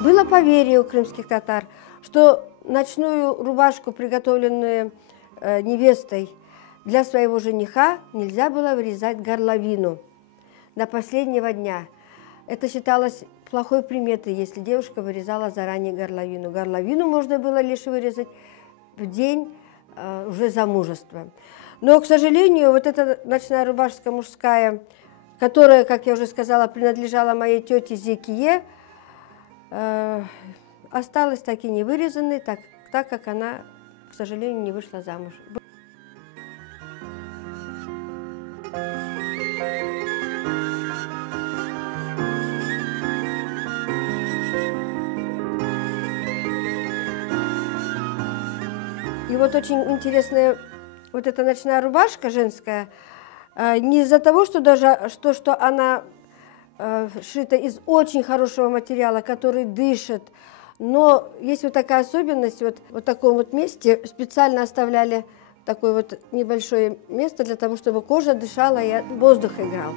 Было поверье у крымских татар, что ночную рубашку, приготовленную невестой для своего жениха, нельзя было вырезать горловину до последнего дня. Это считалось плохой приметой, если девушка вырезала заранее горловину. Горловину можно было лишь вырезать в день уже замужества. Но, к сожалению, вот эта ночная рубашка мужская, которая, как я уже сказала, принадлежала моей тете Зекие, осталась так и не вырезанной, так как она, к сожалению, не вышла замуж. И вот очень интересная вот эта ночная рубашка женская, не из-за того, что она сшита из очень хорошего материала, который дышит, но есть вот такая особенность, вот в таком вот месте специально оставляли такое вот небольшое место для того, чтобы кожа дышала и воздух играл.